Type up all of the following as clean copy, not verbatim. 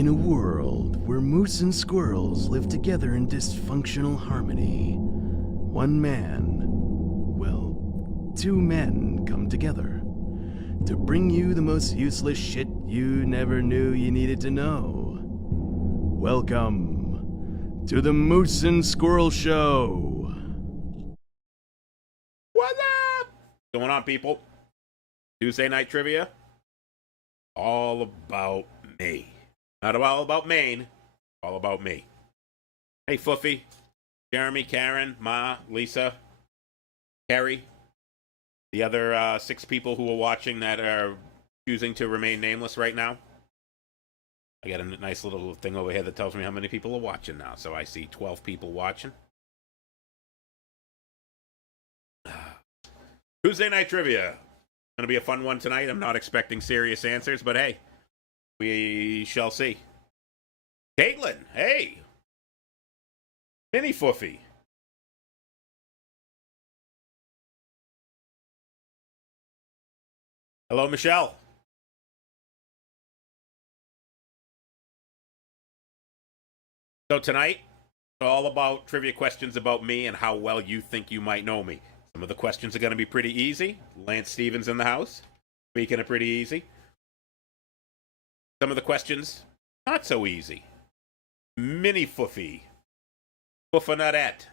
In a world where moose and squirrels live together in dysfunctional harmony, one man, well, two men come together to bring you the most useless shit you never knew you needed to know. Welcome to the Moose and Squirrel Show. What's up? What's going on, people? Tuesday night trivia. All about me. Not all about Maine. All about me. Hey, Foofy, Jeremy, Karen, Ma, Lisa, Carrie, the other 6 people who are watching that are choosing to remain nameless right now. I got a nice little thing over here that tells me how many people are watching now. So I see 12 people watching. Tuesday night trivia. Going to be a fun one tonight. I'm not expecting serious answers, but hey, we shall see. Caitlin, hey. Mini Foofy. Hello, Michelle. So tonight, it's all about trivia questions about me and how well you think you might know me. Some of the questions are going to be pretty easy. Lance Stevens in the house. Speaking of pretty easy. Some of the questions, not so easy. Mini Foofy. Foofanutette.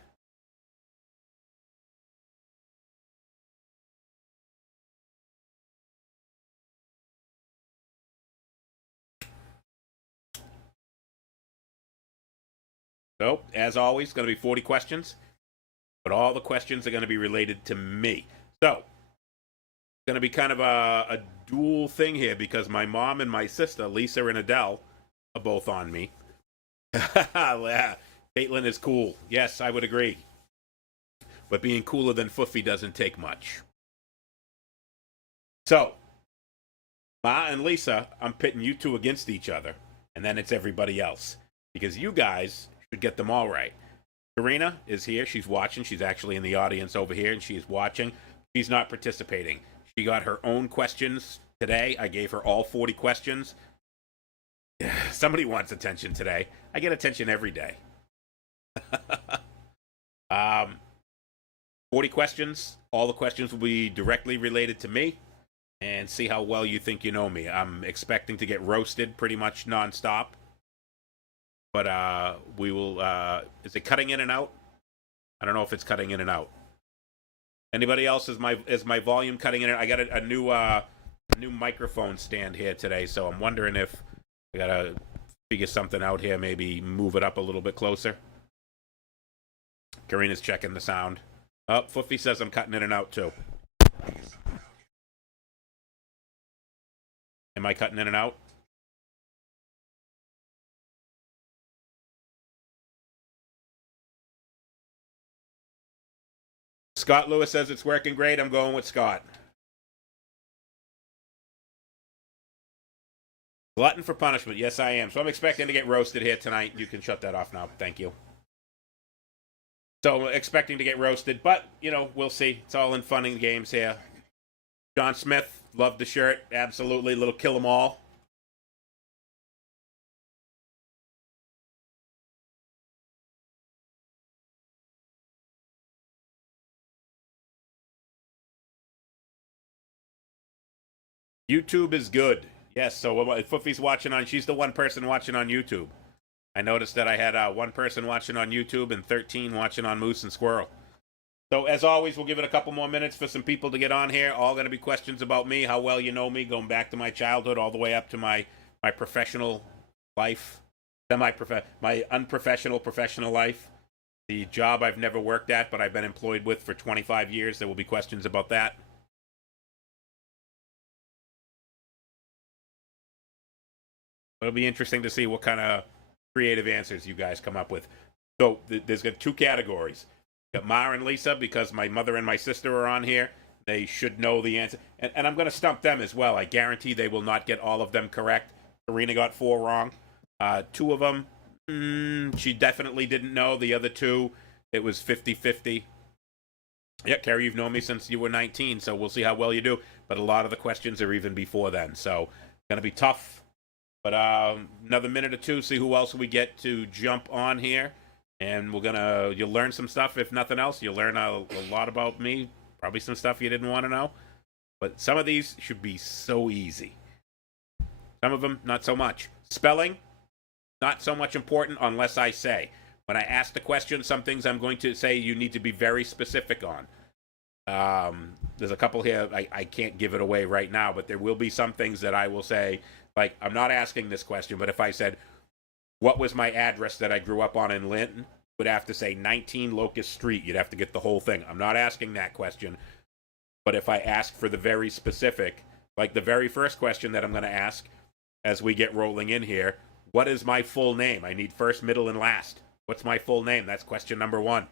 So, as always, going to be 40 questions. But all the questions are going to be related to me. So, it's going to be kind of a dual thing here because my mom and my sister, Lisa and Adele, are both on me. Caitlin is cool. Yes, I would agree. But being cooler than Foofy doesn't take much. So, Ma and Lisa, I'm pitting you two against each other. And then it's everybody else. Because you guys should get them all right. Karina is here. She's watching. She's actually in the audience over here, and she's watching. She's not participating. She got her own questions today. I gave her all 40 questions. Somebody wants attention today. I get attention every day. 40 questions. All the questions will be directly related to me, and see how well you think you know me. I'm expecting to get roasted pretty much nonstop. But we will. Is it cutting in and out? I don't know if it's cutting in and out. Anybody else? Is my volume cutting in? I got a new microphone stand here today, so I'm wondering if I gotta figure something out here. Maybe move it up a little bit closer. Karina's checking the sound. Oh, Foofy says I'm cutting in and out too. Am I cutting in and out? Scott Lewis says it's working great. I'm going with Scott. Glutton for punishment. Yes, I am. So I'm expecting to get roasted here tonight. You can shut that off now. Thank you. So expecting to get roasted, but, you know, we'll see. It's all in fun and games here. John Smith, loved the shirt. Absolutely. Little kill 'em all. YouTube is good. Yes, so Foofy's watching on, she's the one person watching on YouTube. I noticed that I had one person watching on YouTube and 13 watching on Moose and Squirrel. So as always, we'll give it a couple more minutes for some people to get on here. All going to be questions about me, how well you know me, going back to my childhood all the way up to my professional life, my unprofessional professional life, the job I've never worked at but I've been employed with for 25 years. There will be questions about that. It'll be interesting to see what kind of creative answers you guys come up with. So there's got 2 categories. Got Ma and Lisa, because my mother and my sister are on here. They should know the answer. And I'm going to stump them as well. I guarantee they will not get all of them correct. Karina got 4 wrong. 2 of them, she definitely didn't know. The other 2, it was 50-50. Yeah, Carrie, you've known me since you were 19, so we'll see how well you do. But a lot of the questions are even before then. So, going to be tough. But another minute or two, see who else we get to jump on here. And you'll learn some stuff. If nothing else, you'll learn a lot about me. Probably some stuff you didn't want to know. But some of these should be so easy. Some of them, not so much. Spelling, not so much important unless I say. When I ask the question, some things I'm going to say you need to be very specific on. There's a couple here, I can't give it away right now, but there will be some things that I will say, like, I'm not asking this question, but if I said, what was my address that I grew up on in Linton? Would have to say 19 Locust Street. You'd have to get the whole thing. I'm not asking that question. But if I ask for the very specific, like the very first question that I'm going to ask as we get rolling in here, what is my full name? I need first, middle, and last. What's my full name? That's question number 1.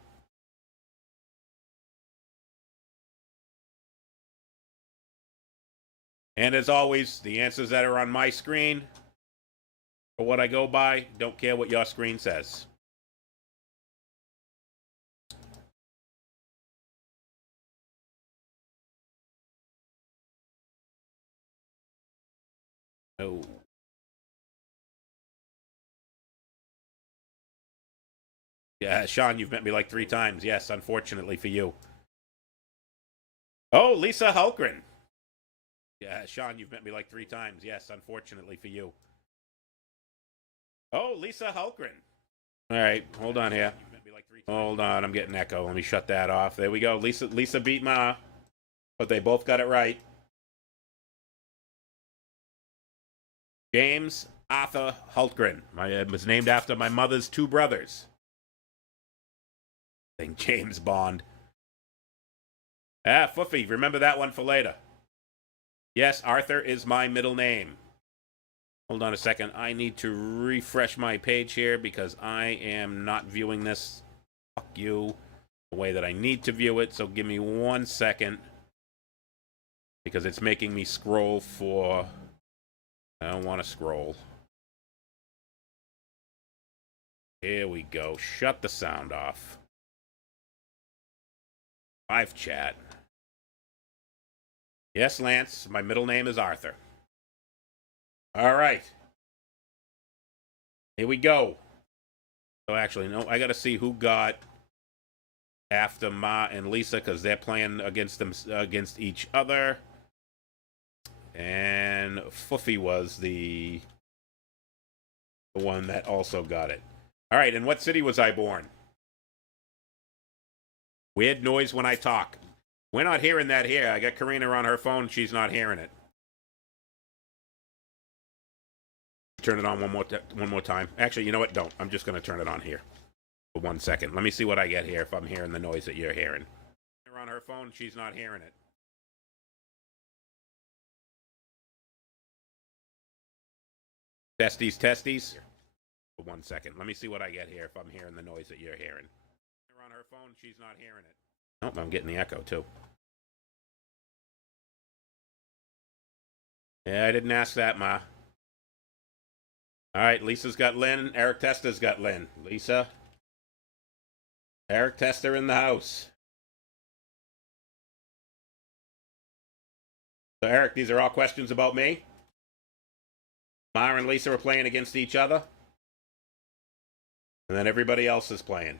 And as always, the answers that are on my screen are what I go by. Don't care what your screen says. Oh. Yeah, Sean, you've met me like 3 times. Yes, unfortunately for you. Oh, Lisa Hulkren. Yeah, Sean, you've met me like 3 times. Yes, unfortunately for you. Oh, Lisa Hulkren. All right, hold on here. Hold on, I'm getting echo. Let me shut that off. There we go. Lisa beat Ma, but they both got it right. James Arthur Hultgren. It was named after my mother's 2 brothers. I think James Bond. Foofy, remember that one for later. Yes, Arthur is my middle name. Hold on a second. I need to refresh my page here because I am not viewing this. Fuck you. The way that I need to view it. So give me 1 second. Because it's making me scroll for... I don't want to scroll. Here we go. Shut the sound off. Live chat. Yes, Lance. My middle name is Arthur. All right. Here we go. So actually, no, I got to see who got after Ma and Lisa because they're playing against each other. And Foofy was the one that also got it. All right, in what city was I born? Weird noise when I talk. We're not hearing that here. I got Karina on her phone. She's not hearing it. Turn it on one more time. Actually, you know what? Don't. I'm just going to turn it on here for 1 second. Let me see what I get here if I'm hearing the noise that you're hearing. You're on her phone. She's not hearing it. Testes. For 1 second. Let me see what I get here if I'm hearing the noise that you're hearing. You're on her phone. She's not hearing it. Oh, I'm getting the echo too. Yeah, I didn't ask that, Ma. All right, Lisa's got Lynn. Eric Testa's got Lynn. Lisa. Eric Testa in the house. So, Eric, these are all questions about me? Ma and Lisa are playing against each other? And then everybody else is playing.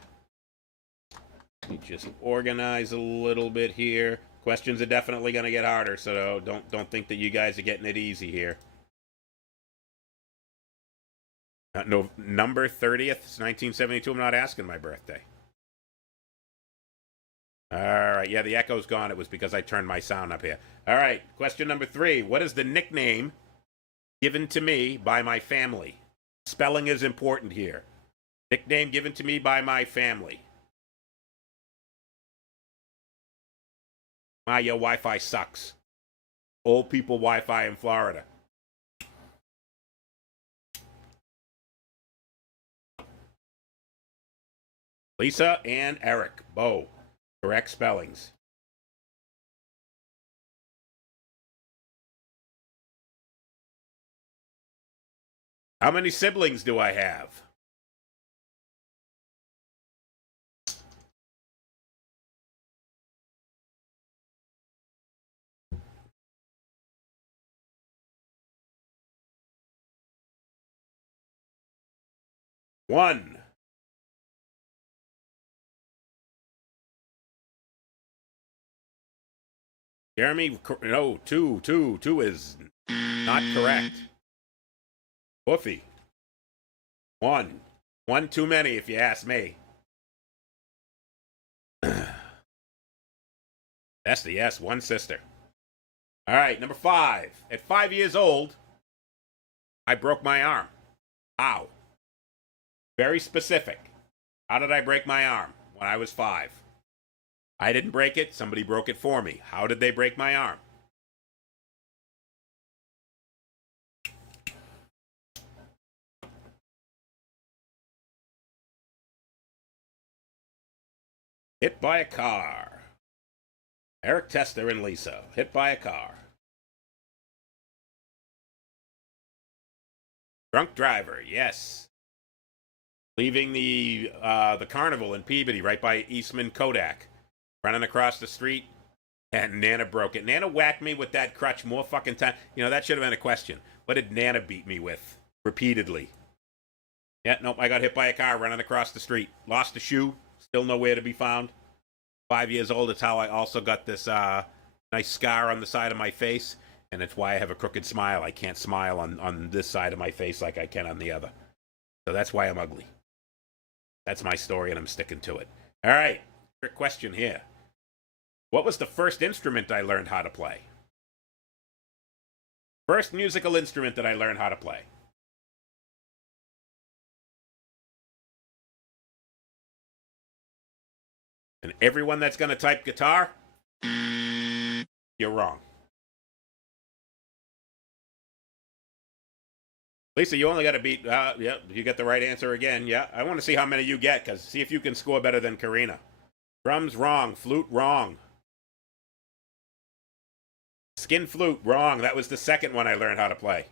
Let me just organize a little bit here. Questions are definitely going to get harder, so don't think that you guys are getting it easy here. No, number 30th, 1972. I'm not asking my birthday. All right, yeah, the echo's gone. It was because I turned my sound up here. All right, question number 3. What is the nickname given to me by my family? Spelling is important here. Nickname given to me by my family. Your Wi-Fi sucks. Old people Wi-Fi in Florida. Lisa and Eric, Bo. Correct spellings. How many siblings do I have? 1. Jeremy, no, 2. 2 is not correct. Woofy. 1. 1 too many, if you ask me. That's the yes, 1 sister. All right, number 5. At 5 years old, I broke my arm. How? Very specific. How did I break my arm when I was 5? I didn't break it. Somebody broke it for me. How did they break my arm? Hit by a car. Eric Tester and Lisa. Hit by a car. Drunk driver. Yes. Leaving the carnival in Peabody right by Eastman Kodak. Running across the street. And Nana broke it. Nana whacked me with that crutch more fucking time. You know, that should have been a question. What did Nana beat me with? Repeatedly. Yeah, nope, I got hit by a car running across the street. Lost a shoe. Still nowhere to be found. 5 years old. It's how I also got this nice scar on the side of my face. And it's why I have a crooked smile. I can't smile on this side of my face like I can on the other. So that's why I'm ugly. That's my story, and I'm sticking to it. All right, trick question here. What was the first instrument I learned how to play? First musical instrument that I learned how to play. And everyone that's going to type guitar, you're wrong. Lisa, you only got to beat, yeah, you get the right answer again. Yeah, I want to see how many you get, because see if you can score better than Karina. Drums, wrong. Flute, wrong. Skin flute, wrong. That was the second one I learned how to play.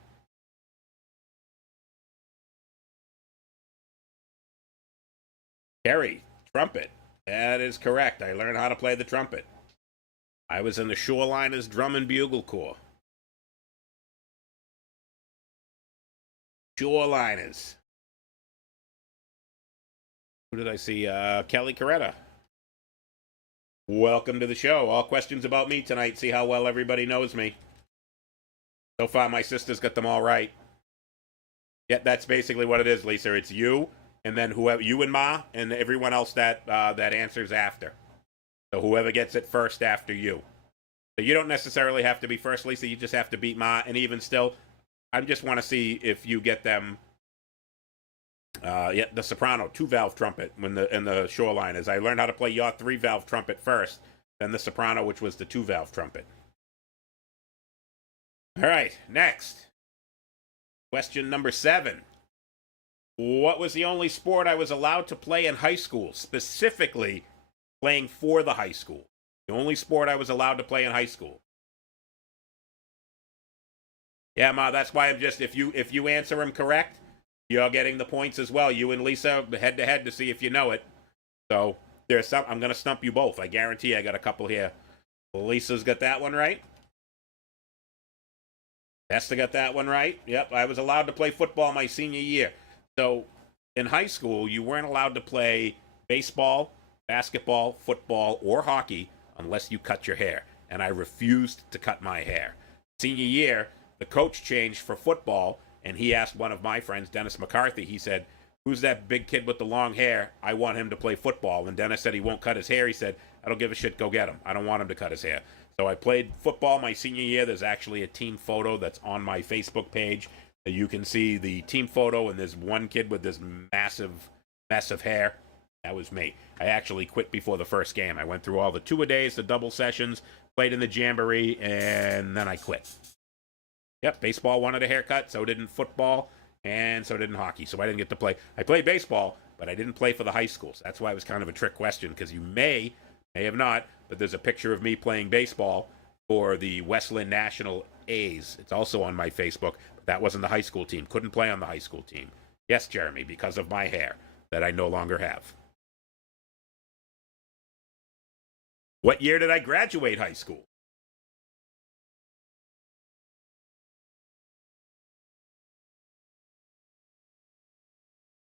Carrie, trumpet. That is correct. I learned how to play the trumpet. I was in the Shoreliners Drum and Bugle Corps. Shoreliners. Who did I see? Kelly Coretta. Welcome to the show. All questions about me tonight. See how well everybody knows me. So far, my sister's got them all right. Yeah, that's basically what it is, Lisa. It's you, and then whoever, you and Ma, and everyone else that that answers after. So whoever gets it first after you. So you don't necessarily have to be first, Lisa. You just have to beat Ma, and even still, I just want to see if you get them. Yeah, the soprano 2-valve trumpet in the Shoreliners. I learned how to play your 3-valve trumpet first, then the soprano, which was the 2-valve trumpet. All right, next. Question number 7. What was the only sport I was allowed to play in high school? Specifically, playing for the high school. The only sport I was allowed to play in high school. Yeah, Ma, that's why I'm just, if you answer them correct, you're getting the points as well. You and Lisa head to head to see if you know it. So there's some. I'm gonna stump you both. I guarantee. I got a couple here. Lisa's got that one right. Esther got that one right. Yep. I was allowed to play football my senior year. So in high school, you weren't allowed to play baseball, basketball, football, or hockey unless you cut your hair. And I refused to cut my hair. Senior year, the coach changed for football. And he asked one of my friends, Dennis McCarthy, he said, who's that big kid with the long hair? I want him to play football. And Dennis said he won't cut his hair. He said, I don't give a shit, go get him. I don't want him to cut his hair. So I played football my senior year. There's actually a team photo that's on my Facebook page. You can see the team photo, and there's one kid with this massive mess of hair. That was me. I actually quit before the first game. I went through all the two-a-days, the double sessions, played in the jamboree, and then I quit. Yep, baseball wanted a haircut, so didn't football, and so didn't hockey. So I didn't get to play. I played baseball, but I didn't play for the high schools. That's why it was kind of a trick question, because you may have not, but there's a picture of me playing baseball for the Westland National A's. It's also on my Facebook, but that wasn't the high school team. Couldn't play on the high school team. Yes, Jeremy, because of my hair that I no longer have. What year did I graduate high school?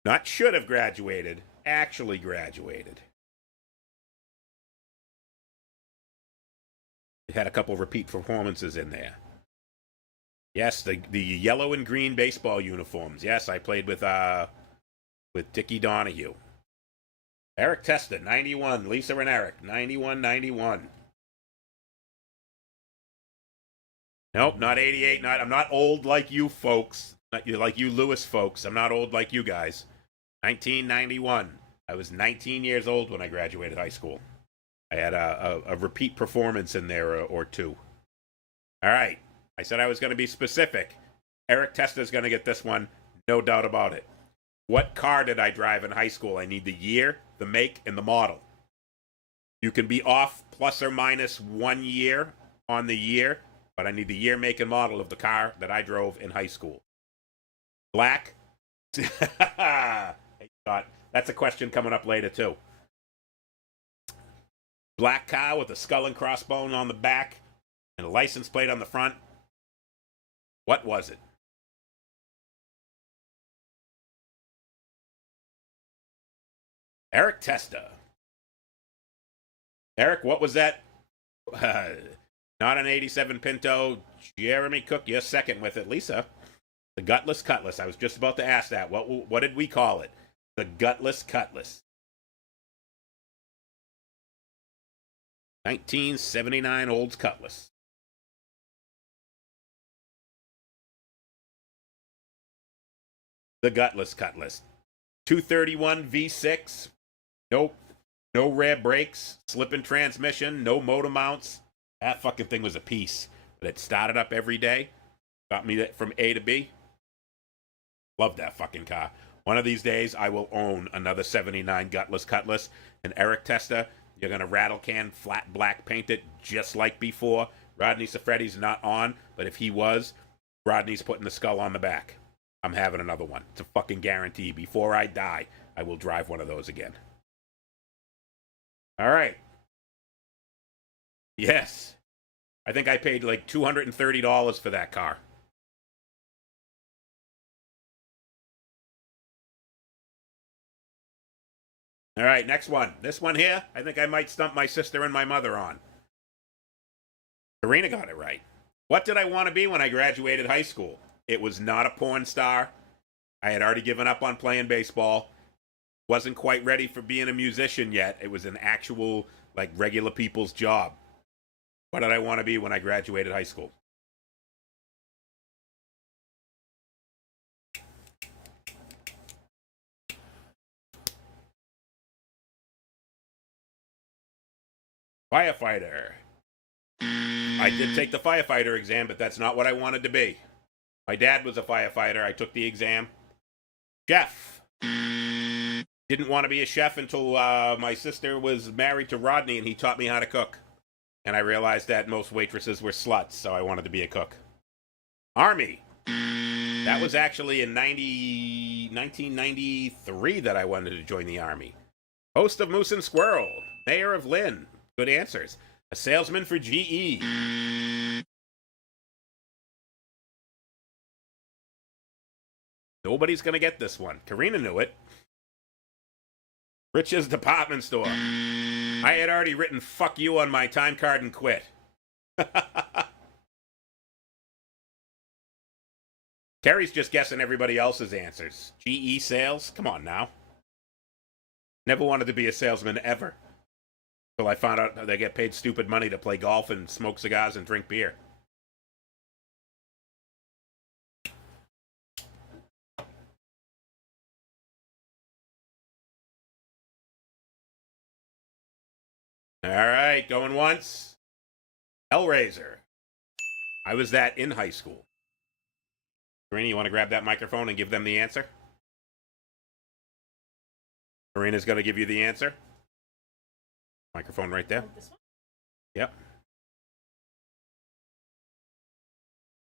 Not should have graduated, actually graduated. It had a couple repeat performances in there. Yes, the yellow and green baseball uniforms. Yes, I played with Dickie Donahue. Eric Testa, 91. Lisa and Eric, 91, 91. Nope, not 88. I'm not old like you folks. Not like you Lewis folks. I'm not old like you guys. 1991. I was 19 years old when I graduated high school. I had a repeat performance in there or two. All right. I said I was going to be specific. Eric Testa's going to get this one. No doubt about it. What car did I drive in high school? I need the year, the make, and the model. You can be off plus or minus 1 year on the year, but I need the year, make, and model of the car that I drove in high school. Black. That's a question coming up later, too. Black car with a skull and crossbone on the back and a license plate on the front. What was it? Eric Testa. Eric, what was that? Not an 87 Pinto. Jeremy Cook, you're second with it. Lisa, the Gutless Cutlass. I was just about to ask that. What did we call it? The Gutless Cutlass. 1979 Olds Cutlass. The Gutless Cutlass. 231 V6. Nope. No rear brakes. Slipping transmission. No motor mounts. That fucking thing was a piece. But it started up every day. Got me from A to B. Love that fucking car. One of these days, I will own another 79 Gutless Cutlass. And Eric Testa, you're going to rattle can, flat black paint it just like before. Rodney Safredi's not on, but if he was, Rodney's putting the skull on the back. I'm having another one. It's a fucking guarantee. Before I die, I will drive one of those again. All right. Yes. I think I paid like $230 for that car. All right, next one. This one here, I think I might stump my sister and my mother on. Karina got it right. What did I want to be when I graduated high school? It was not a porn star. I had already given up on playing baseball. Wasn't quite ready for being a musician yet. It was an actual, like, regular people's job. What did I want to be when I graduated high school? Firefighter. I did take the firefighter exam, but that's not what I wanted to be. My dad was a firefighter. I took the exam. Chef. Didn't want to be a chef until my sister was married to Rodney, and he taught me how to cook. And I realized that most waitresses were sluts, so I wanted to be a cook. Army. That was actually in 1993 that I wanted to join the Army. Host of Moose and Squirrel. Mayor of Lynn. Good answers. A salesman for GE. Nobody's going to get this one. Karina knew it. Rich's Department Store. I had already written fuck you on my time card and quit. Terry's just guessing everybody else's answers. GE sales? Come on now. Never wanted to be a salesman ever. Until I found out they get paid stupid money to play golf and smoke cigars and drink beer. All right, going once. Hellraiser. I was that in high school. Karina, you want to grab that microphone and give them the answer? Karina's going to give you the answer. Microphone right there. This one? Yep.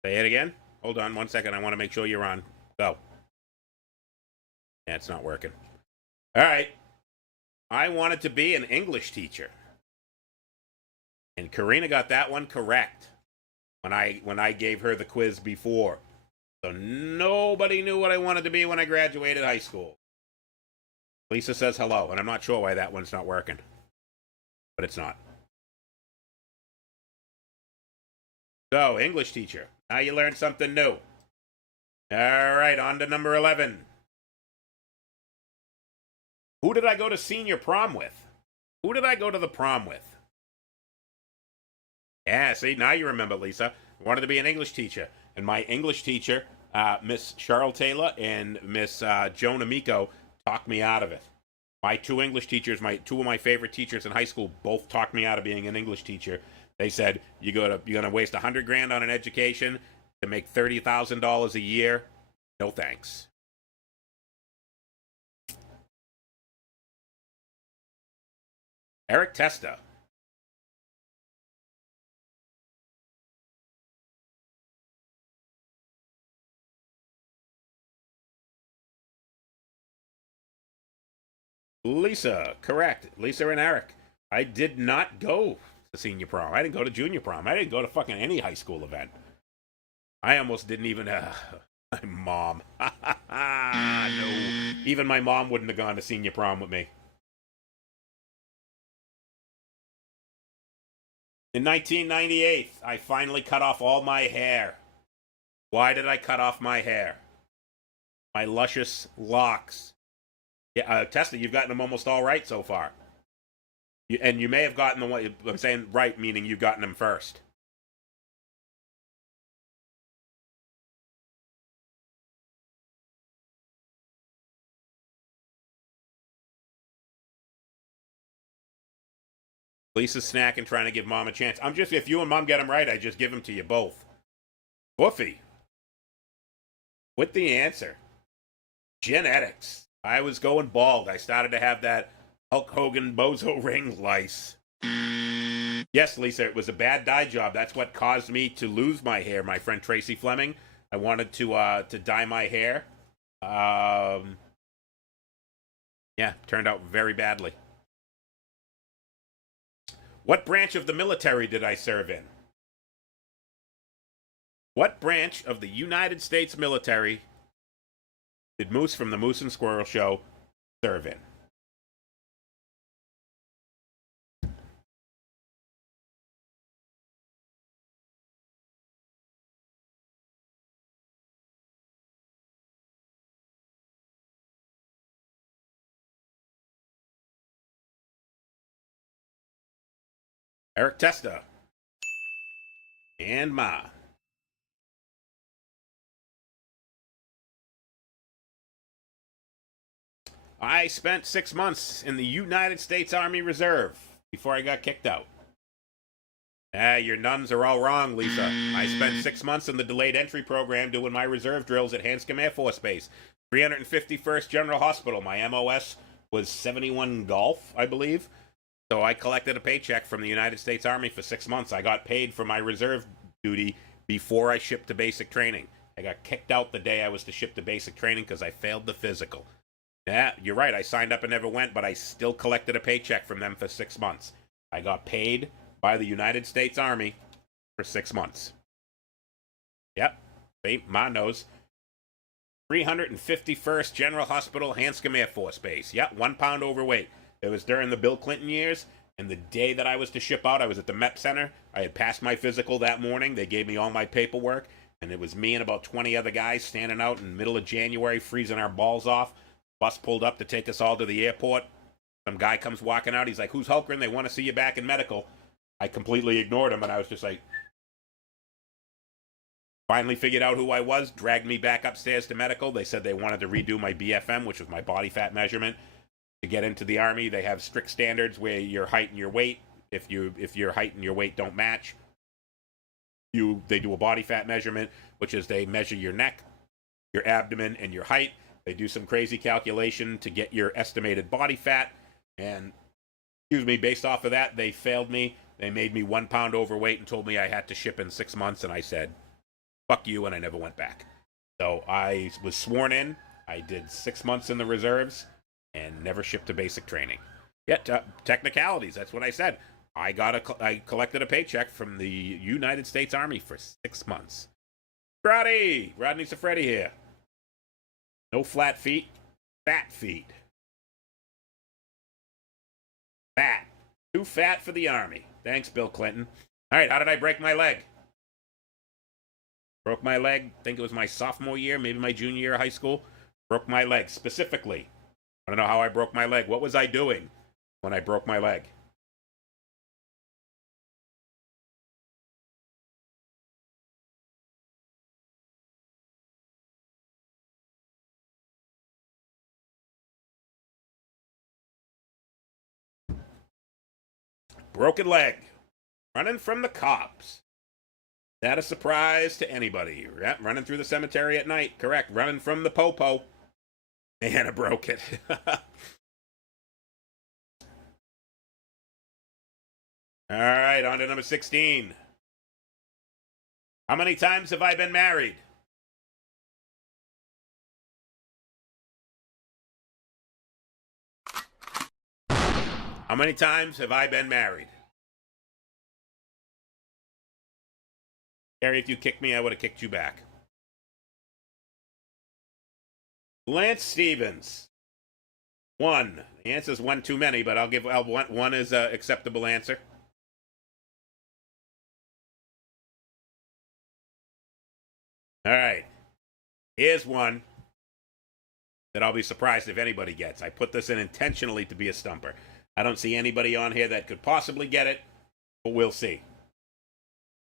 Say it again. Hold on 1 second. I want to make sure you're on. Go. Yeah, it's not working. All right. I wanted to be an English teacher. And Karina got that one correct when I gave her the quiz before. So nobody knew what I wanted to be when I graduated high school. Lisa says hello, and I'm not sure why that one's not working. But it's not. So, English teacher. Now you learned something new. All right, on to number 11. Who did I go to senior prom with? Who did I go to the prom with? Yeah, see, now you remember, Lisa. I wanted to be an English teacher. And my English teacher, Miss Cheryl Taylor and Miss Joan Amico, talked me out of it. My two English teachers, two of my favorite teachers in high school, both talked me out of being an English teacher. They said, you're gonna waste $100,000 on an education to make $30,000 a year. No thanks. Eric Testa. Lisa, correct. Lisa and Eric. I did not go to senior prom. I didn't go to junior prom. I didn't go to fucking any high school event. I almost didn't even. My mom. No. Even my mom wouldn't have gone to senior prom with me. In 1998, I finally cut off all my hair. Why did I cut off my hair? My luscious locks. Yeah, Testa, you've gotten them almost all right so far. And you may have gotten the one, I'm saying right, meaning you've gotten them first. Lisa's snacking, trying to give Mom a chance. If you and Mom get them right, I just give them to you both. Woofy. With the answer. Genetics. I was going bald. I started to have that Hulk Hogan bozo ring lice. Yes, Lisa, it was a bad dye job. That's what caused me to lose my hair. My friend Tracy Fleming. I wanted to dye my hair. Yeah, turned out very badly. What branch of the military did I serve in? What branch of the United States military did Moose from the Moose and Squirrel Show serve in? Eric Testa. And Ma. I spent 6 months in the United States Army Reserve before I got kicked out. Your nuns are all wrong, Lisa. I spent 6 months in the delayed entry program doing my reserve drills at Hanscom Air Force Base. 351st General Hospital. My MOS was 71 Golf, I believe. So I collected a paycheck from the United States Army for 6 months. I got paid for my reserve duty before I shipped to basic training. I got kicked out the day I was to ship to basic training because I failed the physical. Yeah, you're right. I signed up and never went, but I still collected a paycheck from them for 6 months. I got paid by the United States Army for 6 months. Yep. See, Ma knows. 351st General Hospital, Hanscom Air Force Base. Yep, 1 pound overweight. It was during the Bill Clinton years, and the day that I was to ship out, I was at the MEP Center. I had passed my physical that morning. They gave me all my paperwork, and it was me and about 20 other guys standing out in the middle of January, freezing our balls off. Bus pulled up to take us all to the airport. Some guy comes walking out. He's like, "Who's Hulkgren? They want to see you back in medical." I completely ignored him, and I was just like... Finally figured out who I was, dragged me back upstairs to medical. They said they wanted to redo my BFM, which was my body fat measurement. To get into the Army, they have strict standards where your height and your weight, if your height and your weight don't match, they do a body fat measurement, which is they measure your neck, your abdomen, and your height. They do some crazy calculation to get your estimated body fat, and based off of that, they failed me. They made me 1 pound overweight and told me I had to ship in 6 months, and I said, "Fuck you," and I never went back. So I was sworn in. I did 6 months in the reserves and never shipped to basic training. Yeah, technicalities. That's what I said. I collected a paycheck from the United States Army for 6 months. Rodney Safredi here. No flat feet, fat feet. Fat. Too fat for the Army. Thanks, Bill Clinton. All right, how did I break my leg? Broke my leg, I think it was my sophomore year, maybe my junior year of high school. Broke my leg specifically. I don't know how I broke my leg. What was I doing when I broke my leg? Broken leg. Running from the cops. Not a surprise to anybody. Running through the cemetery at night. Correct. Running from the popo. And I broke it. All right, on to number 16. How many times have I been married? How many times have I been married? Gary, if you kicked me, I would have kicked you back. Lance Stevens. 1. The answer is 1 too many, but I'll want 1 is an acceptable answer. All right. Here's one that I'll be surprised if anybody gets. I put this in intentionally to be a stumper. I don't see anybody on here that could possibly get it, but we'll see.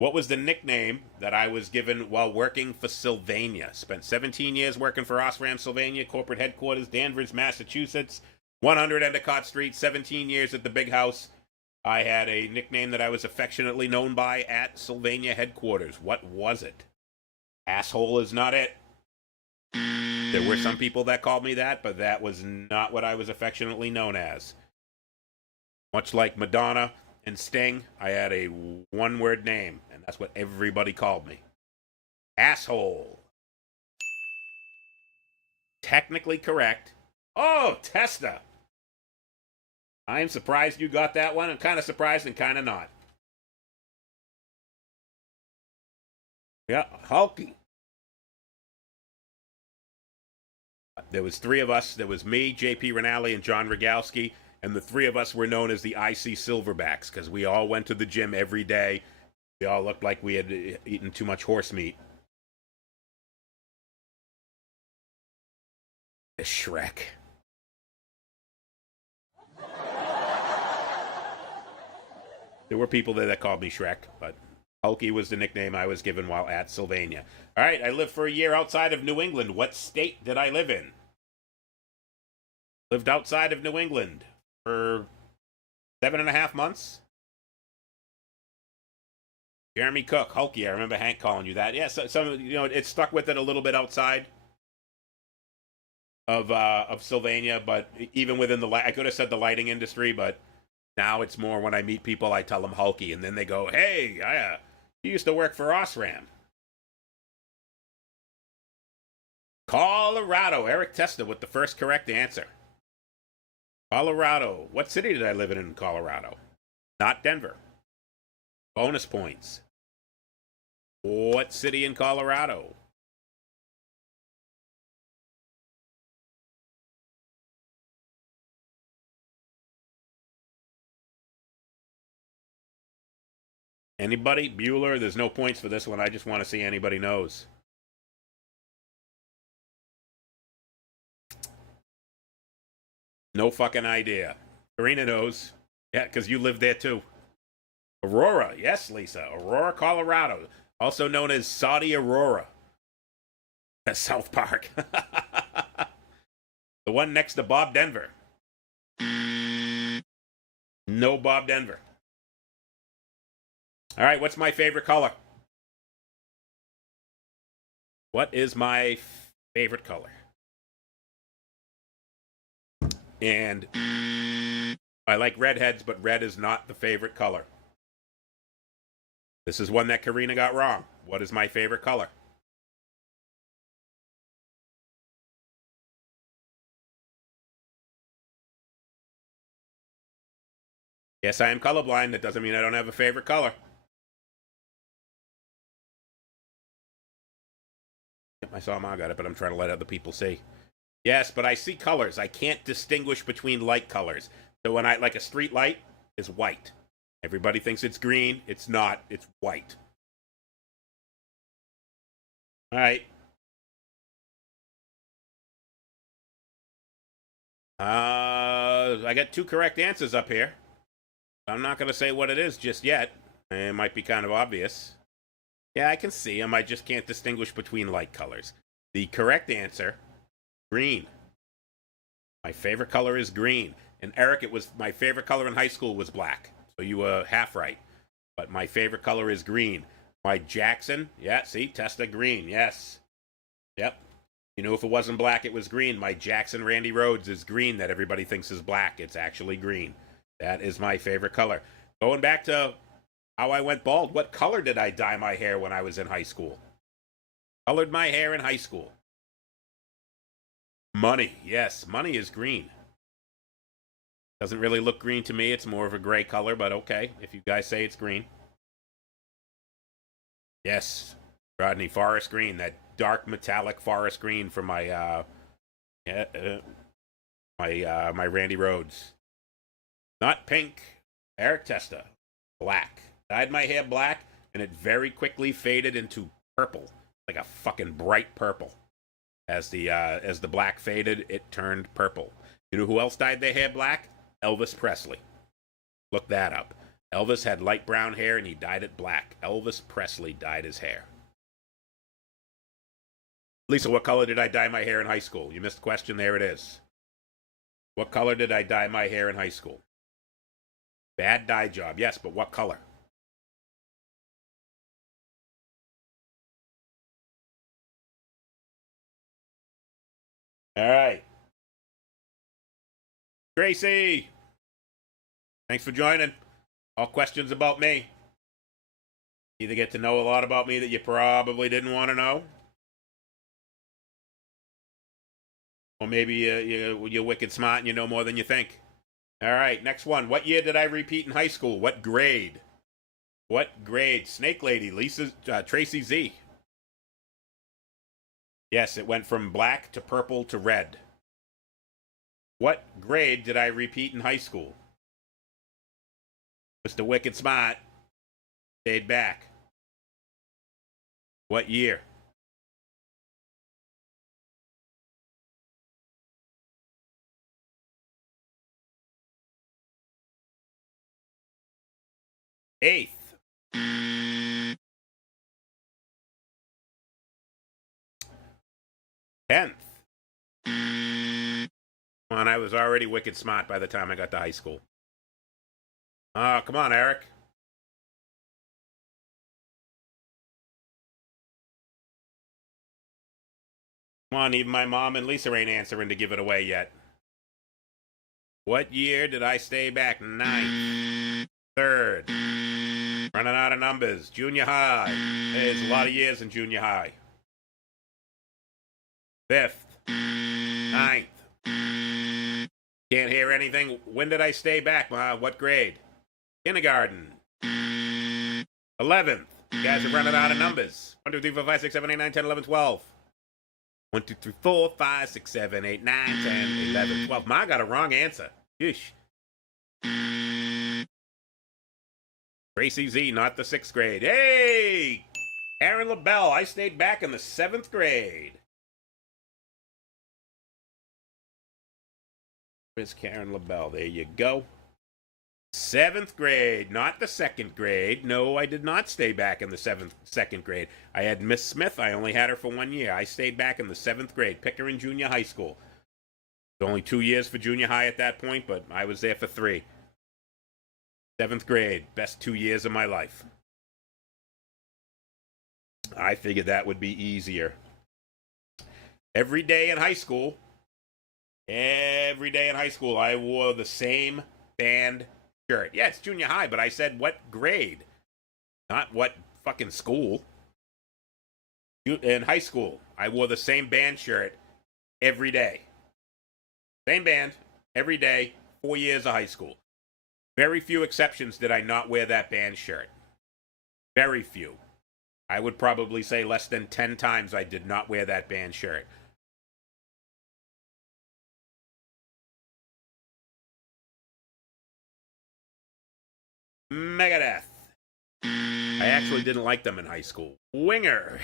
What was the nickname that I was given while working for Sylvania? Spent 17 years working for Osram Sylvania, corporate headquarters, Danvers, Massachusetts, 100 Endicott Street, 17 years at the big house. I had a nickname that I was affectionately known by at Sylvania headquarters. What was it? Asshole is not it. There were some people that called me that, but that was not what I was affectionately known as. Much like Madonna and Sting, I had a one-word name, and that's what everybody called me. Asshole. Technically correct. Oh, Testa. I am surprised you got that one. I'm kind of surprised and kind of not. Yeah, Hulky. There was 3 of us. There was me, J.P. Rinaldi, and John Rogalski. And the 3 of us were known as the IC Silverbacks because we all went to the gym every day. We all looked like we had eaten too much horse meat. Shrek. There were people there that called me Shrek, but Hulky was the nickname I was given while at Sylvania. All right, I lived for a year outside of New England. What state did I live in? Lived outside of New England for 7.5 months. Jeremy Cook, Hulky. I remember Hank calling you that. Yeah, so it stuck with it a little bit outside of Sylvania, but even within the I could have said the lighting industry, but now it's more when I meet people, I tell them Hulky, and then they go, "Hey, you used to work for Osram." Colorado. Eric Testa with the first correct answer. Colorado. What city did I live in Colorado? Not Denver. Bonus points. What city in Colorado? Anybody? Bueller? There's no points for this one. I just want to see anybody knows. No fucking idea. Karina knows. Yeah, because you lived there too. Aurora. Yes, Lisa. Aurora, Colorado. Also known as Saudi Aurora. That's South Park. The one next to Bob Denver. No Bob Denver. All right, what's my favorite color? What is my favorite color? And I like redheads, but red is not the favorite color. This is one that Karina got wrong. What is my favorite color? Yes, I am colorblind. That doesn't mean I don't have a favorite color. I saw Ma got it, but I'm trying to let other people see. Yes, but I see colors. I can't distinguish between light colors. So when I like a street light is white. Everybody thinks it's green. It's not. It's white. All right. I got 2 correct answers up here. I'm not going to say what it is just yet. It might be kind of obvious. Yeah, I can see them. I just can't distinguish between light colors. The correct answer, green. My favorite color is green. And Eric, it was my favorite color in high school was black. So you were half right. But my favorite color is green. My Jackson, yeah, see, Testa green, yes. Yep. You know, if it wasn't black, it was green. My Jackson Randy Rhodes is green that everybody thinks is black. It's actually green. That is my favorite color. Going back to how I went bald, what color did I dye my hair when I was in high school? Colored my hair in high school. Money, yes, money is green. Doesn't really look green to me. It's more of a gray color, but okay, if you guys say it's green. Yes, Rodney, forest green, that dark metallic forest green for my my Randy Rhodes. Not pink. Eric Testa, black. Dyed my hair black, and it very quickly faded into purple, like a fucking bright purple. As the black faded, it turned purple. You know who else dyed their hair black? Elvis Presley. Look that up. Elvis had light brown hair and he dyed it black. Elvis Presley dyed his hair. Lisa, what color did I dye my hair in high school? You missed the question. There it is. What color did I dye my hair in high school? Bad dye job, yes, but what color? All right. Tracy, thanks for joining. All questions about me. Either get to know a lot about me that you probably didn't want to know, or maybe you're wicked smart and you know more than you think. All right, next one. What year did I repeat in high school? What grade? What grade? Snake Lady, Lisa, Tracy Z. Yes, it went from black to purple to red. What grade did I repeat in high school? Mr. Wicked Smart stayed back. What year? Eighth. 10th. Come on, I was already wicked smart by the time I got to high school. Come on, Eric. Come on, even my mom and Lisa ain't answering to give it away yet. What year did I stay back? 9th. 3rd. Running out of numbers. Junior high. There's a lot of years in junior high. 5th. 9th. Can't hear anything. When did I stay back, Ma? What grade? Kindergarten. 11th. You guys are running out of numbers. 1, 2, 3, 4, 5, 6, 7, 8, 9, 10, 11, 12. 1, 2, 3, 4, 5, 6, 7, 8, 9, 10, 11, 12. Ma got a wrong answer. Yeesh. Tracy Z, not the 6th grade. Hey! Aaron LaBelle, I stayed back in the 7th grade. Where's Karen LaBelle? There you go. 7th grade, not the 2nd grade. No, I did not stay back in the 2nd grade. I had Miss Smith. I only had her for 1 year. I stayed back in the 7th grade. Pickering Junior High School. It was only 2 years for junior high at that point, but I was there for 3. 7th grade, best 2 years of my life. I figured that would be easier. Every day in high school, I wore the same band shirt. Yeah, it's junior high, but I said what grade, not what fucking school. In high school, I wore the same band shirt every day. Same band, every day, 4 years of high school. Very few exceptions did I not wear that band shirt. Very few. I would probably say less than 10 times I did not wear that band shirt. Megadeth. I actually didn't like them in high school. Winger.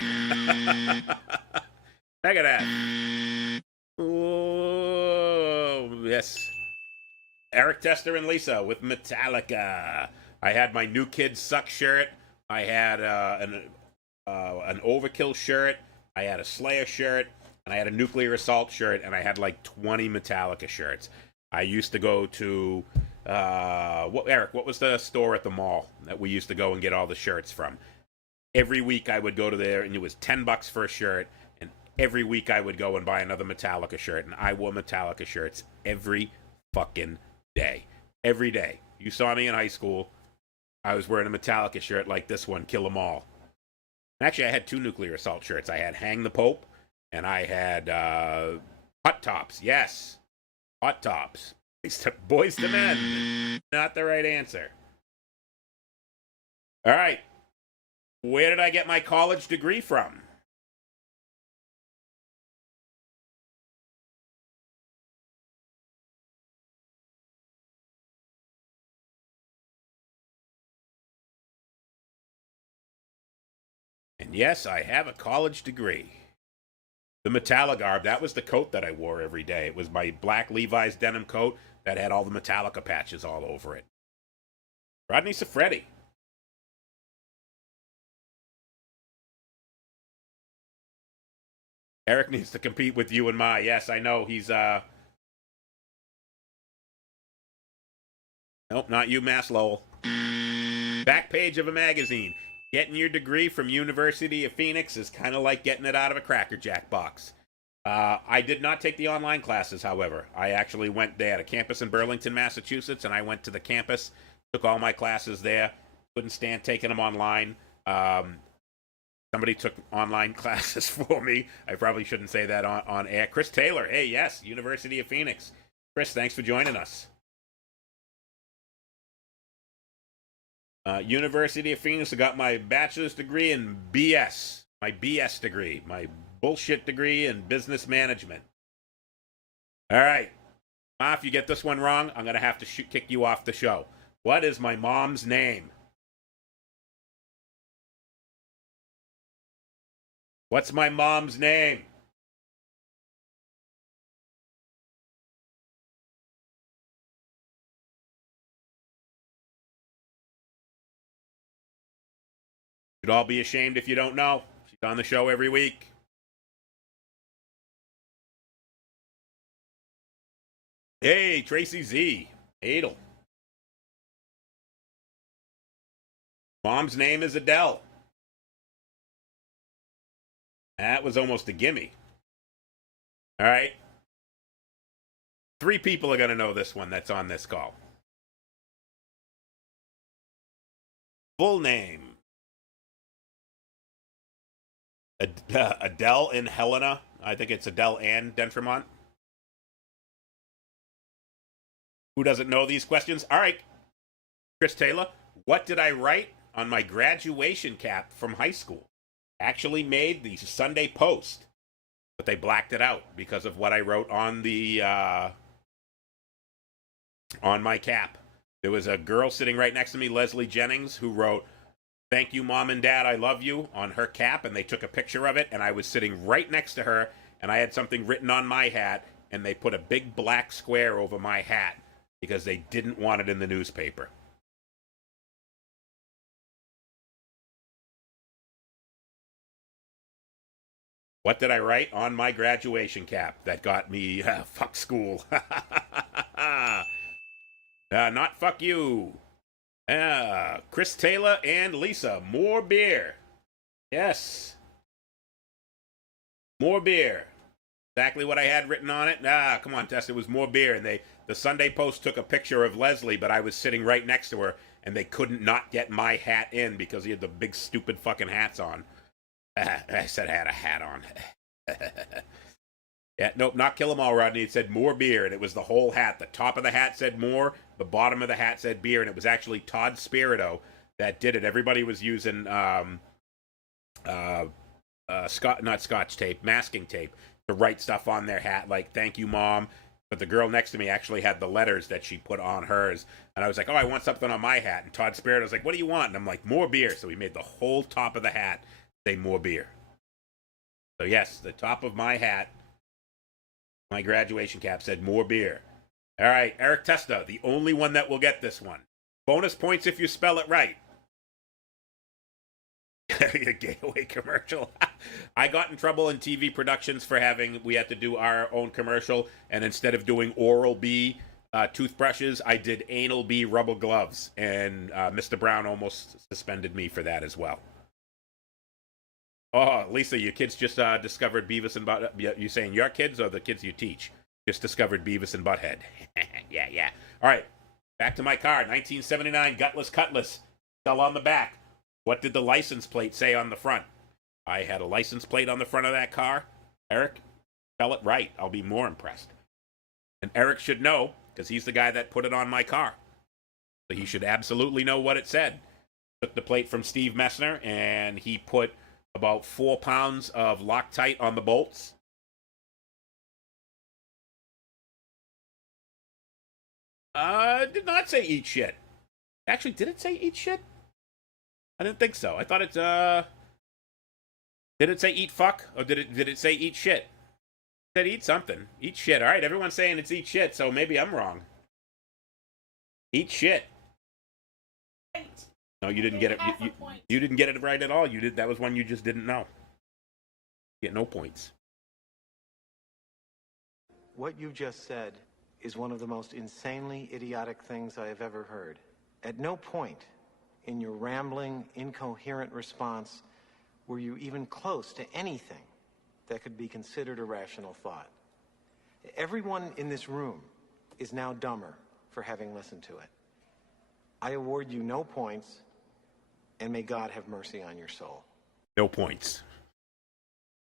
Megadeth. Oh, yes. Eric Tester and Lisa with Metallica. I had my New Kids Suck shirt. I had an Overkill shirt. I had a Slayer shirt. And I had a Nuclear Assault shirt. And I had like 20 Metallica shirts. I used to go to... Eric, what was the store at the mall that we used to go and get all the shirts from? Every week I would go to there, and it was $10 for a shirt. And every week I would go and buy another Metallica shirt. And I wore Metallica shirts every fucking day. Every day. You saw me in high school. I was wearing a Metallica shirt like this one, Kill 'Em All. Actually, I had 2 Nuclear Assault shirts. I had Hang the Pope, and I had Hot Tops. Yes, Hot Tops. Boys to Men. Not the right answer. All right. Where did I get my college degree from? And yes, I have a college degree. The Metallica, that was the coat that I wore every day. It was my black Levi's denim coat that had all the Metallica patches all over it. Rodney Safretti. Eric needs to compete with you and my. Yes, I know. He's, Nope, not you, Mass Lowell. Back page of a magazine. Getting your degree from University of Phoenix is kind of like getting it out of a Cracker Jack box. I did not take the online classes, however. I actually went there at a campus in Burlington, Massachusetts, and I went to the campus, took all my classes there. Couldn't stand taking them online. Somebody took online classes for me. I probably shouldn't say that on air. Chris Taylor. Hey, yes, University of Phoenix. Chris, thanks for joining us. University of Phoenix, I got my bachelor's degree in BS. My BS degree. My bullshit degree in business management. All right. If you get this one wrong, I'm going to have to kick you off the show. What is my mom's name? What's my mom's name? You'd all be ashamed if you don't know. She's on the show every week. Hey, Tracy Z. Adel. Mom's name is Adele. That was almost a gimme. All right. 3 people are going to know this one that's on this call. Full name. Adele and Helena. I think it's Adele and Dentremont. Who doesn't know these questions? All right. Chris Taylor, what did I write on my graduation cap from high school? Actually made the Sunday Post, but they blacked it out because of what I wrote on the on my cap. There was a girl sitting right next to me, Leslie Jennings, who wrote, "Thank you, Mom and Dad, I love you," on her cap, and they took a picture of it, and I was sitting right next to her, and I had something written on my hat, and they put a big black square over my hat because they didn't want it in the newspaper. What did I write on my graduation cap that got me fuck school? Not fuck you. Chris Taylor and Lisa, more beer. Yes. More beer. Exactly what I had written on it. Come on, Tess. It was more beer. And the Sunday Post took a picture of Leslie, but I was sitting right next to her, and they couldn't not get my hat in because he had the big stupid fucking hats on. I said I had a hat on. Yeah, nope, not Kill 'Em All, Rodney. It said more beer, and it was the whole hat. The top of the hat said more, the bottom of the hat said beer, and it was actually Todd Spirito that did it. Everybody was using not Scotch tape, masking tape to write stuff on their hat, like "Thank you, Mom." But the girl next to me actually had the letters that she put on hers. And I was like, oh, I want something on my hat. And Todd Spirit was like, what do you want? And I'm like, more beer. So we made the whole top of the hat say more beer. So yes, the top of my hat, my graduation cap said more beer. All right, Eric Testa, the only one that will get this one. Bonus points if you spell it right. A Gateway commercial. I got in trouble in TV productions for we had to do our own commercial, and instead of doing Oral-B toothbrushes, I did Anal-B rubber gloves, and Mr. Brown almost suspended me for that as well. Oh, Lisa, your kids just discovered Beavis and Butthead. You saying your kids or the kids you teach just discovered Beavis and Butthead? Yeah. All right, back to my car. 1979 Gutless Cutlass. Fell on the back. What did the license plate say on the front? I had a license plate on the front of that car. Eric, spell it right. I'll be more impressed. And Eric should know, because he's the guy that put it on my car. So he should absolutely know what it said. Took the plate from Steve Messner, and he put about 4 pounds of Loctite on the bolts. Did not say eat shit. Actually, did it say eat shit? I didn't think so. I thought it, did it say eat fuck? Or did it say eat shit? It said eat something. Eat shit. All right, everyone's saying it's eat shit, so maybe I'm wrong. Eat shit. No, you didn't get it. You didn't get it right at all. You did. That was one you just didn't know. You get no points. What you just said is one of the most insanely idiotic things I have ever heard. At no point in your rambling, incoherent response were you even close to anything that could be considered a rational thought. Everyone in this room is now dumber for having listened to it. I award you no points, and may God have mercy on your soul. No points.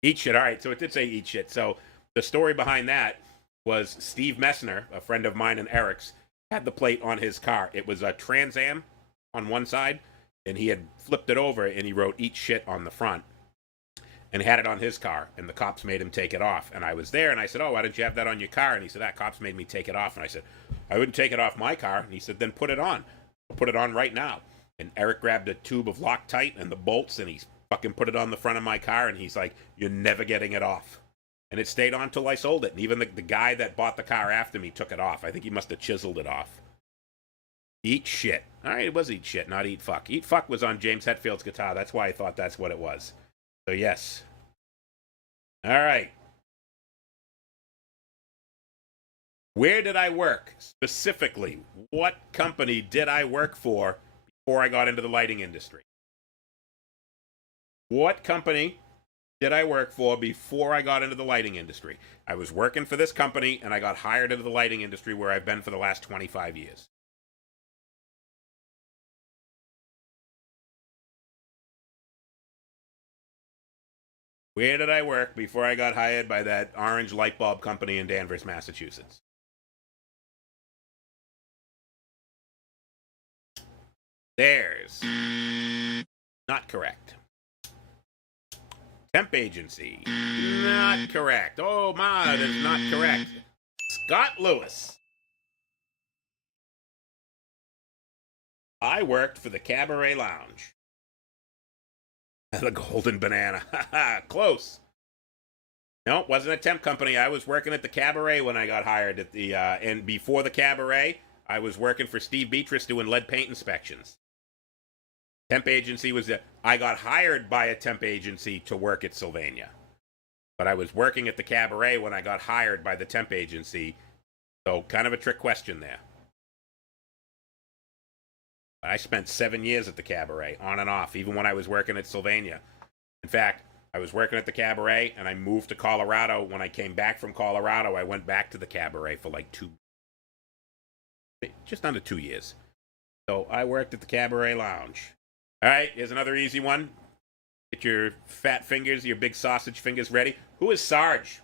Eat shit. All right, so it did say eat shit. So the story behind that was Steve Messner, a friend of mine and Eric's, had the plate on his car. It was a Trans Am on one side, and he had flipped it over, and he wrote eat shit on the front and had it on his car, and the cops made him take it off. And I was there, and I said, oh, why didn't you have that on your car? And he said, cops made me take it off. And I said, I wouldn't take it off my car. And he said, then put it on. I'll put it on right now. And Eric grabbed a tube of Loctite and the bolts, and he fucking put it on the front of my car, and he's like, you're never getting it off. And it stayed on till I sold it. And even the guy that bought the car after me took it off. I think he must have chiseled it off. Eat shit. All right, it was eat shit, not eat fuck. Eat fuck was on James Hetfield's guitar. That's why I thought that's what it was. So, yes. All right. Where did I work? Specifically, what company did I work for before I got into the lighting industry? What company did I work for before I got into the lighting industry? I was working for this company, and I got hired into the lighting industry where I've been for the last 25 years. Where did I work before I got hired by that orange light bulb company in Danvers, Massachusetts? There's not correct. Temp agency, not correct. Oh my, that is not correct. Scott Lewis. I worked for the Cabaret Lounge. The Golden Banana. Close. No, it wasn't a temp company. I was working at the Cabaret when I got hired at the, and before the Cabaret, I was working for Steve Beatrice doing lead paint inspections. Temp agency was I got hired by a temp agency to work at Sylvania. But I was working at the Cabaret when I got hired by the temp agency. So kind of a trick question there. I spent 7 years at the Cabaret, on and off, even when I was working at Sylvania. In fact, I was working at the Cabaret, and I moved to Colorado. When I came back from Colorado, I went back to the Cabaret for like just under 2 years. So I worked at the Cabaret Lounge. All right, here's another easy one. Get your fat fingers, your big sausage fingers ready. Who is Sarge?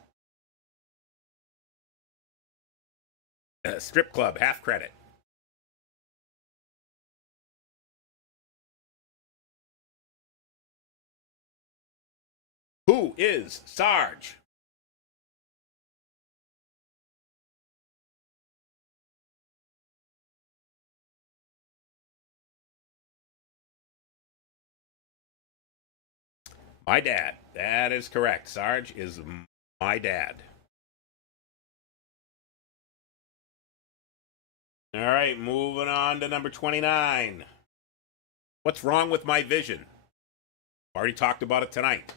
Strip club, half credit. Who is Sarge? My dad. That is correct. Sarge is my dad. All right, moving on to number 29. What's wrong with my vision? Already talked about it tonight.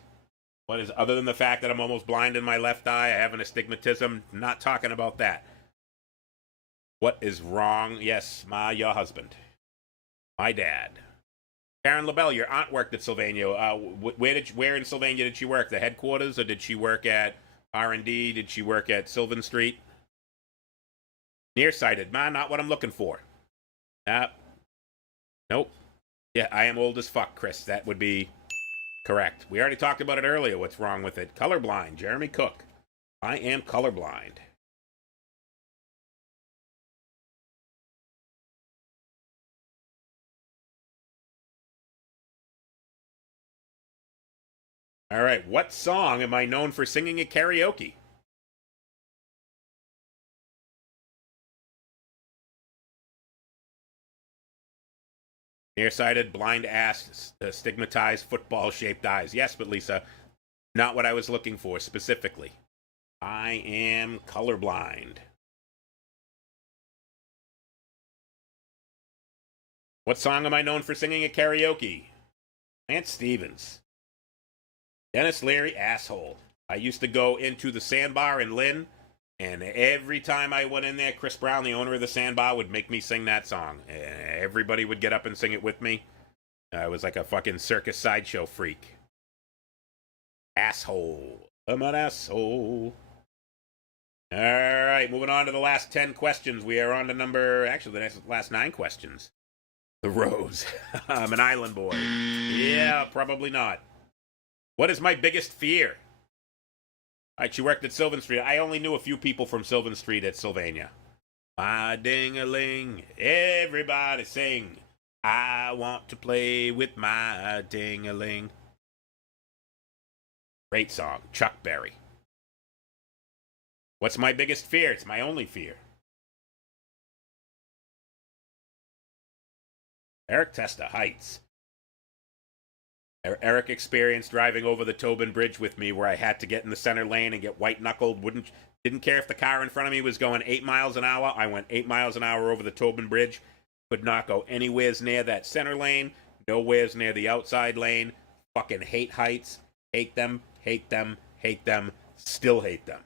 What is, other than the fact that I'm almost blind in my left eye, I have an astigmatism, not talking about that. What is wrong? Yes, your husband. My dad. Karen LaBelle, your aunt worked at Sylvania. Where in Sylvania did she work? The headquarters, or did she work at R&D? Did she work at Sylvan Street? Nearsighted. Man, not what I'm looking for. Nope. Yeah, I am old as fuck, Chris. That would be correct. We already talked about it earlier. What's wrong with it? Colorblind. Jeremy Cook. I am colorblind. All right. What song am I known for singing at karaoke? Nearsighted, blind ass, stigmatized, football-shaped eyes. Yes, but Lisa, not what I was looking for specifically. I am colorblind. What song am I known for singing at karaoke? Lance Stevens. Dennis Leary, asshole. I used to go into the Sandbar in Lynn, and every time I went in there, Chris Brown, the owner of the Sandbar, would make me sing that song. Everybody would get up and sing it with me. I was like a fucking circus sideshow freak. Asshole. I'm an asshole. All right, moving on to the last 10 questions. We are on to the last 9 questions. The Rose. I'm an island boy. Yeah, probably not. What is my biggest fear? All right, she worked at Sylvan Street. I only knew a few people from Sylvan Street at Sylvania. My ding-a-ling, everybody sing. I want to play with my ding-a-ling. Great song, Chuck Berry. What's my biggest fear? It's my only fear. Eric Testa, Heights. Eric experienced driving over the Tobin Bridge with me where I had to get in the center lane and get white-knuckled. Didn't care if the car in front of me was going 8 miles an hour. I went 8 miles an hour over the Tobin Bridge. Could not go anywheres near that center lane. Nowheres near the outside lane. Fucking hate heights. Hate them, hate them, hate them. Still hate them.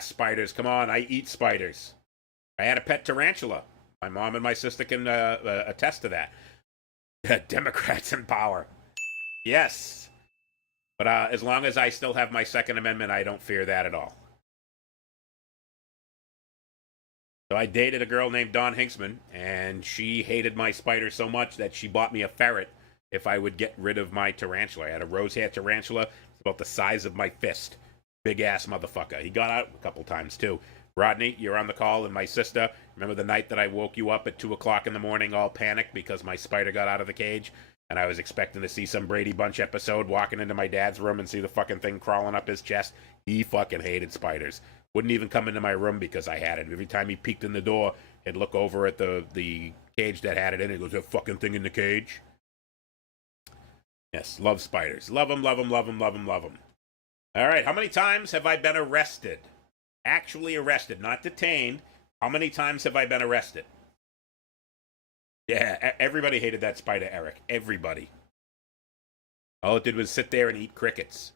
Spiders. Come on, I eat spiders. I had a pet tarantula. My mom and my sister can attest to that. Democrats in power. Yes. But as long as I still have my Second Amendment, I don't fear that at all. So I dated a girl named Dawn Hinksman, and she hated my spider so much that she bought me a ferret if I would get rid of my tarantula. I had a rosehair tarantula. It's about the size of my fist. Big-ass motherfucker. He got out a couple times, too. Rodney, you're on the call, and my sister. Remember the night that I woke you up at 2 o'clock in the morning all panicked because my spider got out of the cage? And I was expecting to see some Brady Bunch episode, walking into my dad's room and see the fucking thing crawling up his chest. He fucking hated spiders. Wouldn't even come into my room because I had it. Every time he peeked in the door, he'd look over at the cage that had it in it. He goes, that fucking thing in the cage? Yes, love spiders. Love them, love them, love them, love them, love them. All right, how many times have I been arrested? Actually arrested, not detained. How many times have I been arrested? Yeah, everybody hated that spider, Eric. Everybody. All it did was sit there and eat crickets.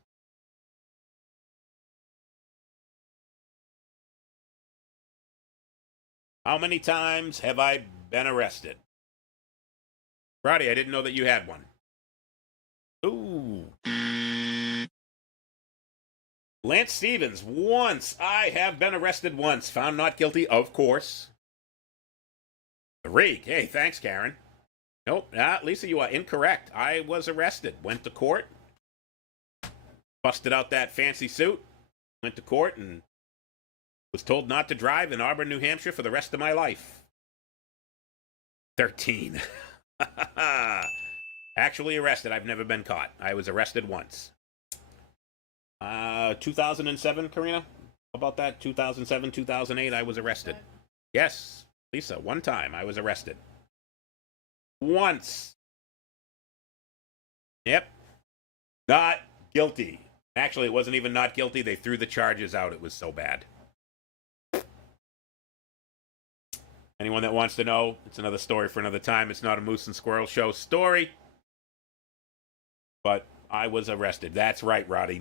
How many times have I been arrested? Roddy, I didn't know that you had one. Ooh. Lance Stevens, once. I have been arrested once. Found not guilty, of course. The Reek. Hey, thanks, Karen. Nope. Lisa, you are incorrect. I was arrested. Went to court. Busted out that fancy suit. Went to court and was told not to drive in Auburn, New Hampshire for the rest of my life. 13. Actually arrested. I've never been caught. I was arrested once. 2007, Karina? How about that? 2007, 2008, I was arrested. Yes, Lisa, one time I was arrested. Once. Yep. Not guilty. Actually, it wasn't even not guilty. They threw the charges out. It was so bad. Anyone that wants to know, it's another story for another time. It's not a Moose and Squirrel show story. But I was arrested. That's right, Roddy.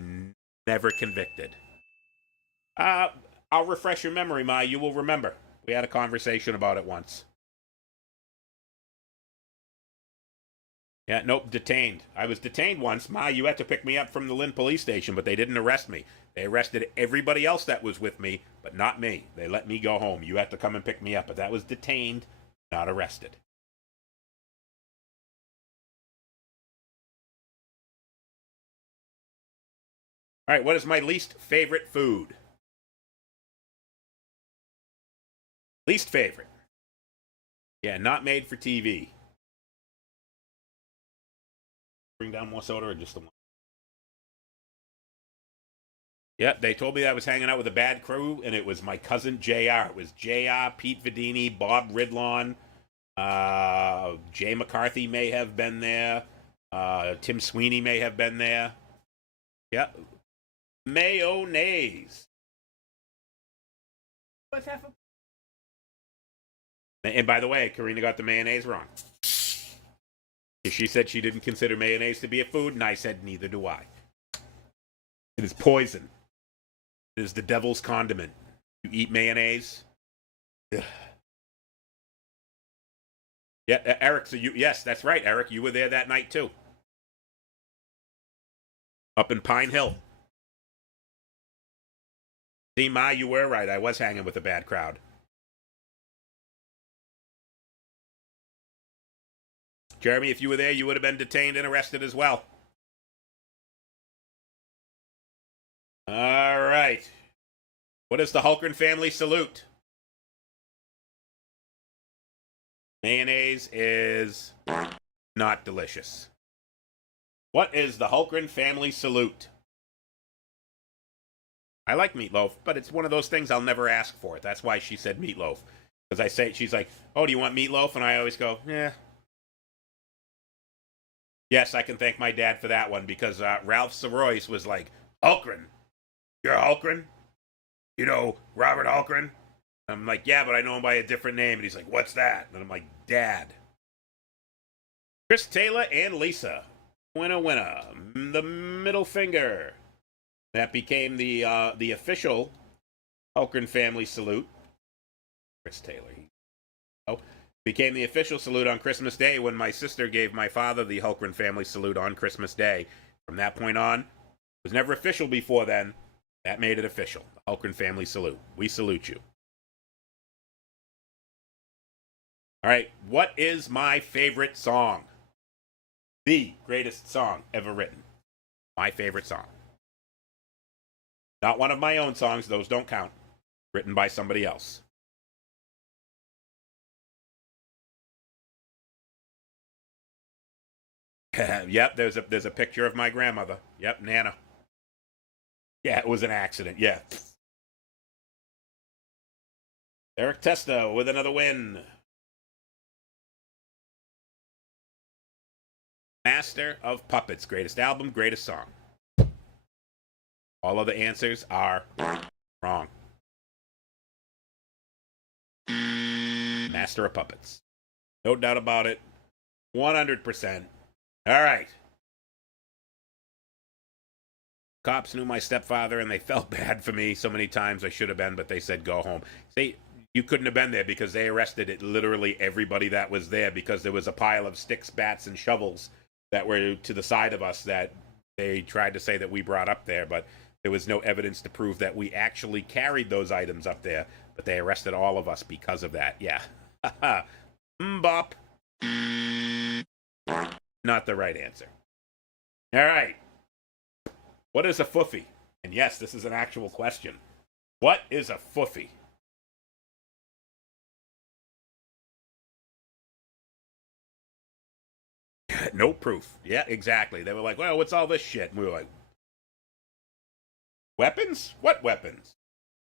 Never convicted. I'll refresh your memory, Ma. You will remember. We had a conversation about it once. Yeah, nope, detained. I was detained once. Ma, you had to pick me up from the Lynn police station, but they didn't arrest me. They arrested everybody else that was with me, but not me. They let me go home. You had to come and pick me up, but that was detained, not arrested. All right, what is my least favorite food? Least favorite. Yeah, not made for TV. Bring down more soda or just the one? Yep, they told me that I was hanging out with a bad crew, and it was my cousin JR. It was JR, Pete Vidini, Bob Ridlon, Jay McCarthy may have been there, Tim Sweeney may have been there. Yep. Mayonnaise. What's that for? And by the way, Karina got the mayonnaise wrong. She said she didn't consider mayonnaise to be a food, and I said neither do I. It is poison. It is the devil's condiment. You eat mayonnaise. Ugh. Yeah, Eric. So yes, that's right, Eric. You were there that night too. Up in Pine Hill. See, Ma, you were right. I was hanging with a bad crowd. Jeremy, if you were there, you would have been detained and arrested as well. All right. What is the Hulkran family salute? Mayonnaise is not delicious. What is the Hulkran family salute? I like meatloaf, but it's one of those things I'll never ask for. That's why she said meatloaf. Because I say, she's like, oh, do you want meatloaf? And I always go, yeah. Yes, I can thank my dad for that one, because Ralph Saroyce was like, Hulkran? You're Hulkran? You know Robert Hulkran? I'm like, yeah, but I know him by a different name. And he's like, what's that? And I'm like, Dad. Chris Taylor and Lisa. Winner, winner. The middle finger. That became the official Hulkran family salute. Chris Taylor. Oh, became the official salute on Christmas Day when my sister gave my father the Hulkran family salute on Christmas Day. From that point on, it was never official before then. That made it official. The Hulkran family salute. We salute you. All right, what is my favorite song? The greatest song ever written. My favorite song. Not one of my own songs, those don't count. Written by somebody else. Yep, there's a picture of my grandmother. Yep, Nana. Yeah, it was an accident, yeah. Eric Testa with another win. Master of Puppets, greatest album, greatest song. All other answers are wrong. Master of Puppets. No doubt about it. 100%. All right. Cops knew my stepfather and they felt bad for me so many times. I should have been, but they said go home. See, you couldn't have been there because they arrested literally everybody that was there because there was a pile of sticks, bats, and shovels that were to the side of us that they tried to say that we brought up there, but there was no evidence to prove that we actually carried those items up there, but they arrested all of us because of that. Yeah. Mbop. Not the right answer. All right. What is a foofy? And yes, this is an actual question. What is a foofy? No proof. Yeah, exactly. They were like, well, what's all this shit? And we were like, weapons? What weapons?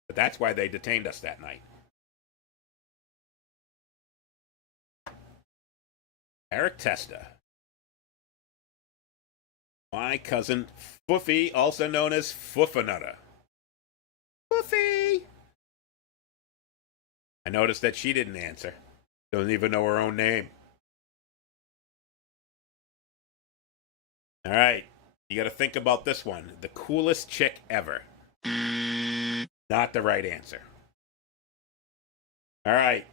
But that's why they detained us that night. Eric Testa. My cousin Foofy, also known as Foofanutter. Foofy! I noticed that she didn't answer. Doesn't even know her own name. All right. You got to think about this one. The coolest chick ever. Not the right answer. All right.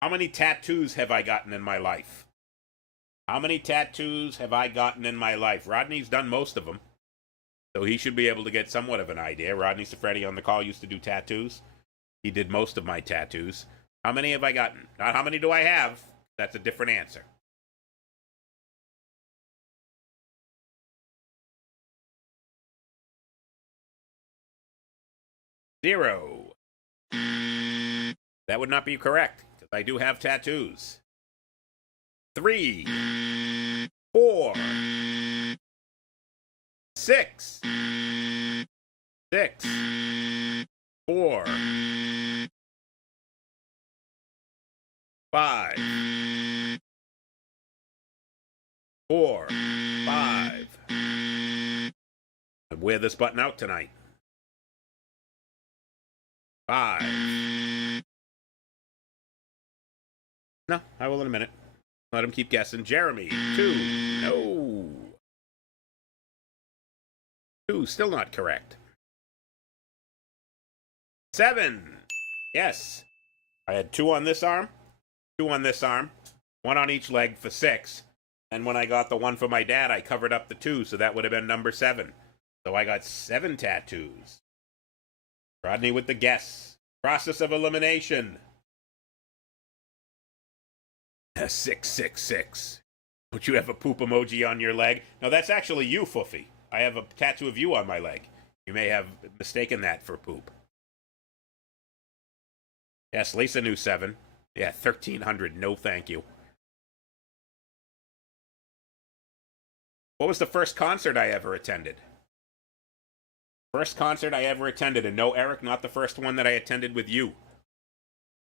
How many tattoos have I gotten in my life? How many tattoos have I gotten in my life? Rodney's done most of them. So he should be able to get somewhat of an idea. Rodney Safredi on the call used to do tattoos. He did most of my tattoos. How many have I gotten? Not how many do I have. That's a different answer. Zero. That would not be correct, because I do have tattoos. 3, 4, 6, 6, 4, 5, 4, 5. I'd wear this button out tonight. 5. No, I will in a minute. Let him keep guessing. Jeremy, 2. No. 2, still not correct. 7. Yes. I had 2 on this arm, 2 on this arm, 1 on each leg for 6. And when I got the 1 for my dad, I covered up the 2, so that would have been number 7. So I got 7 tattoos. Rodney with the guess. Process of elimination. 666. Don't you have a poop emoji on your leg? No, that's actually you, Foofy. I have a tattoo of you on my leg. You may have mistaken that for poop. Yes, Lisa knew 7. Yeah, 1,300. No, thank you. What was the first concert I ever attended? First concert I ever attended, and no, Eric, not the first one that I attended with you.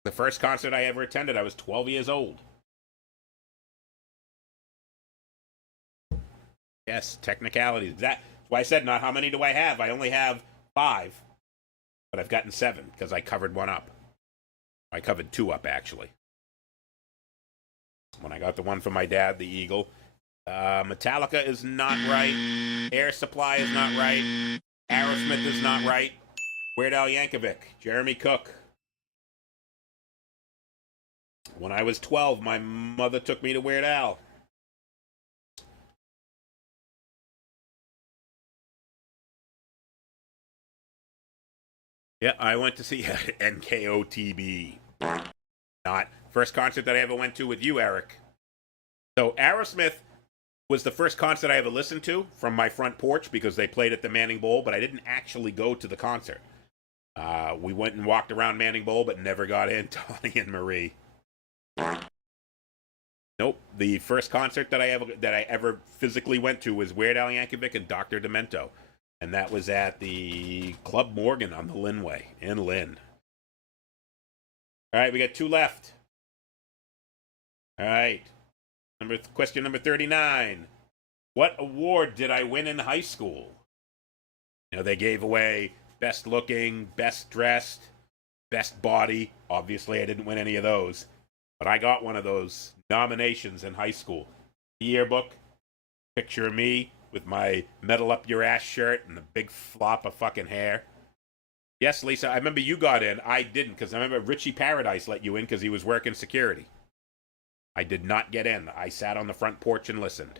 The first concert I ever attended, I was 12 years old. Yes, technicalities. That's why I said not how many do I have. I only have 5, but I've gotten 7 because I covered 1 up. I covered 2 up, actually. When I got the 1 for my dad, the Eagle. Metallica is not right. Air Supply is not right. Aerosmith is not right. Weird Al Yankovic. Jeremy Cook. When I was 12, my mother took me to Weird Al. Yeah, I went to see NKOTB. Not first concert that I ever went to with you, Eric. So Aerosmith was the first concert I ever listened to from my front porch because they played at the Manning Bowl, but I didn't actually go to the concert. We went and walked around Manning Bowl, but never got in. Tony and Marie. Nope. The first concert that I ever physically went to was Weird Al Yankovic and Dr. Demento. And that was at the Club Morgan on the Linway in Lynn. All right, we got 2 left. All right. Question number 39. What award did I win in high school? You know, they gave away best looking, best dressed, best body. Obviously, I didn't win any of those. But I got one of those nominations in high school. Yearbook, picture of me with my metal up your ass shirt and the big flop of fucking hair. Yes, Lisa, I remember you got in. I didn't, because I remember Richie Paradise let you in because he was working security. I did not get in. I sat on the front porch and listened.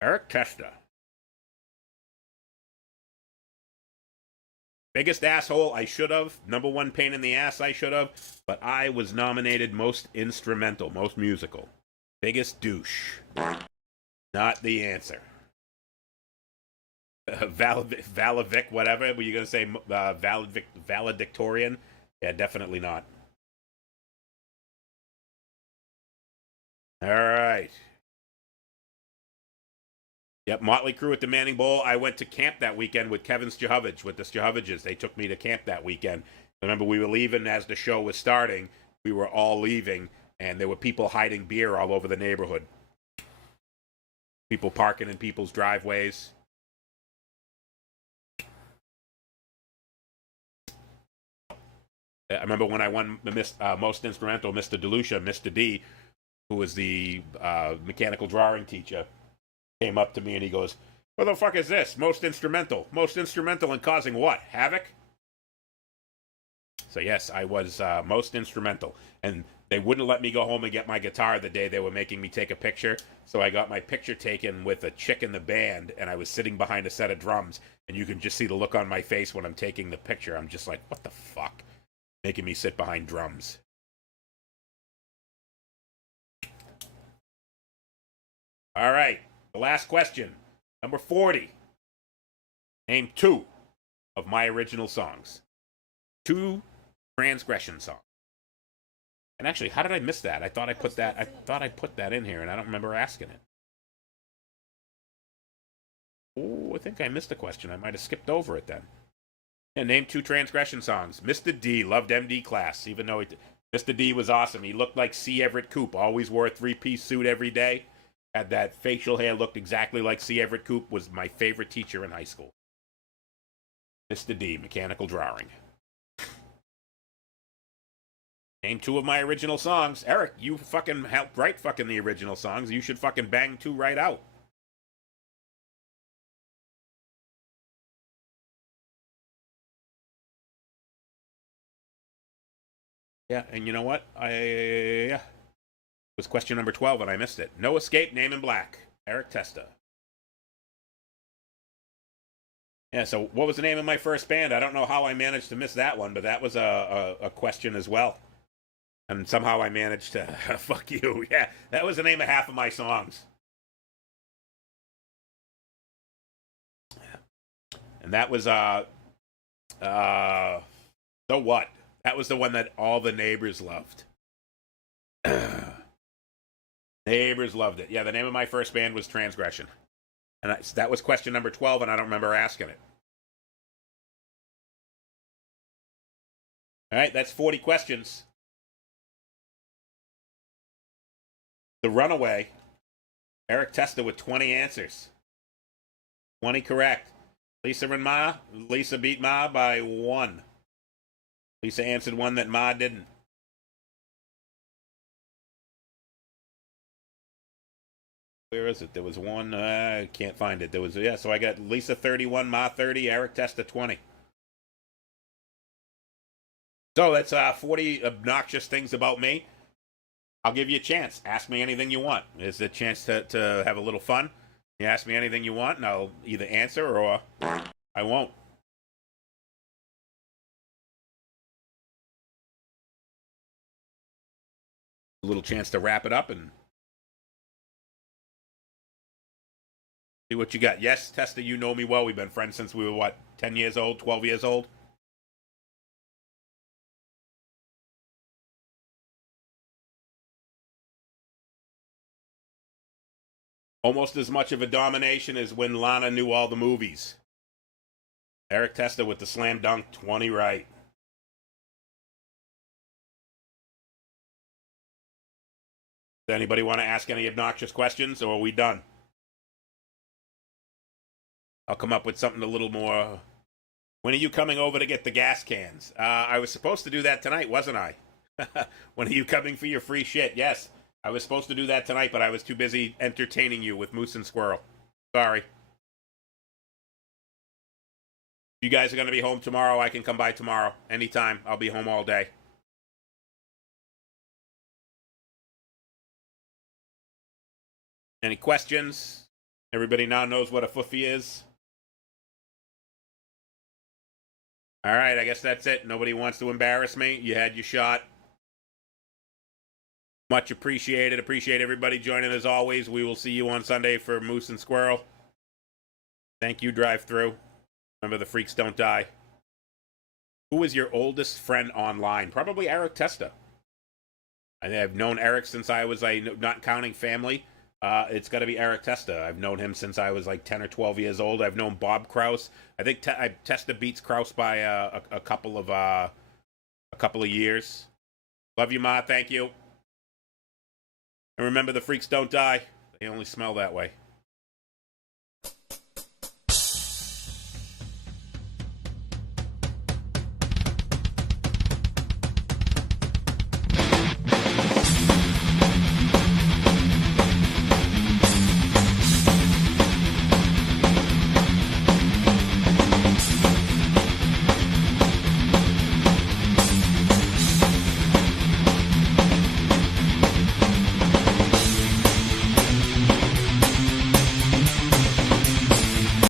Eric Testa. Biggest asshole, I should have. Number 1 pain in the ass, I should have. But I was nominated most instrumental, most musical. Biggest douche. Not the answer. Valavic, whatever. Were you going to say valedictorian? Yeah, definitely not. All right. Yep, Motley Crue at the Manning Bowl. I went to camp that weekend with Kevin Stahovich, with the Stahoviches. They took me to camp that weekend. I remember we were leaving as the show was starting. We were all leaving, and there were people hiding beer all over the neighborhood. People parking in people's driveways. I remember when I won the Most Instrumental, Mr. DeLucia, Mr. D, who was the mechanical drawing teacher, came up to me and he goes, "What the fuck is this? Most Instrumental. Most Instrumental in causing what? Havoc?" So yes, I was most instrumental. And they wouldn't let me go home and get my guitar the day they were making me take a picture. So I got my picture taken with a chick in the band, and I was sitting behind a set of drums. And you can just see the look on my face when I'm taking the picture. I'm just like, what the fuck? Making me sit behind drums. All right, the last question. Number 40. Name 2 of my original songs. 2 transgression songs. And actually, how did I miss that? I thought I put that in here, and I don't remember asking it. Oh, I think I missed a question. I might have skipped over it then. Yeah, name 2 transgression songs. Mr. D loved MD Class, even though Mr. D was awesome. He looked like C. Everett Koop. Always wore a 3-piece suit every day. Had that facial hair, looked exactly like C. Everett Koop. Was my favorite teacher in high school. Mr. D, mechanical drawing. Name 2 of my original songs. Eric, you fucking helped write fucking the original songs. You should fucking bang 2 right out. Yeah, and you know what? It was question number 12 and I missed it. No Escape, Name in Black. Eric Testa. Yeah, so what was the name of my first band? I don't know how I managed to miss that one, but that was a question as well. And somehow I managed to... Fuck you. Yeah, that was the name of half of my songs. And that was, So What? That was the one that all the neighbors loved. Neighbors loved it. Yeah, the name of my first band was Transgression. And that was question number 12, and I don't remember asking it. All right, that's 40 questions. The runaway, Eric Testa with 20 answers. 20 correct. Lisa and Ma. Lisa beat Ma by 1. Lisa answered one that Ma didn't. Where is it? There was one. I can't find it. There was, yeah, so I got Lisa 31, Ma 30, Eric Testa 20. So that's 40 obnoxious things about me. I'll give you a chance. Ask me anything you want. It's a chance to have a little fun. You ask me anything you want, and I'll either answer or I won't. A little chance to wrap it up and see what you got. Yes, Testa, you know me well. We've been friends since we were, what, 10 years old, 12 years old? Almost as much of a domination as when Lana knew all the movies. Eric Testa with the slam dunk, 20 right. Does anybody want to ask any obnoxious questions, or are we done? I'll come up with something a little more. When are you coming over to get the gas cans? I was supposed to do that tonight, wasn't I? When are you coming for your free shit? Yes. I was supposed to do that tonight, but I was too busy entertaining you with Moose and Squirrel. Sorry. You guys are going to be home tomorrow. I can come by tomorrow. Anytime. I'll be home all day. Any questions? Everybody now knows what a foofy is. All right, I guess that's it. Nobody wants to embarrass me. You had your shot. Much appreciated. Appreciate everybody joining as always. We will see you on Sunday for Moose and Squirrel. Thank you, drive-through. Remember, the freaks don't die. Who is your oldest friend online? Probably Eric Testa. I've known Eric since I was, not counting family. It's got to be Eric Testa. I've known him since I was like 10 or 12 years old. I've known Bob Kraus. I think Testa beats Kraus by a couple of years. Love you, Ma. Thank you. And remember, the freaks don't die. They only smell that way.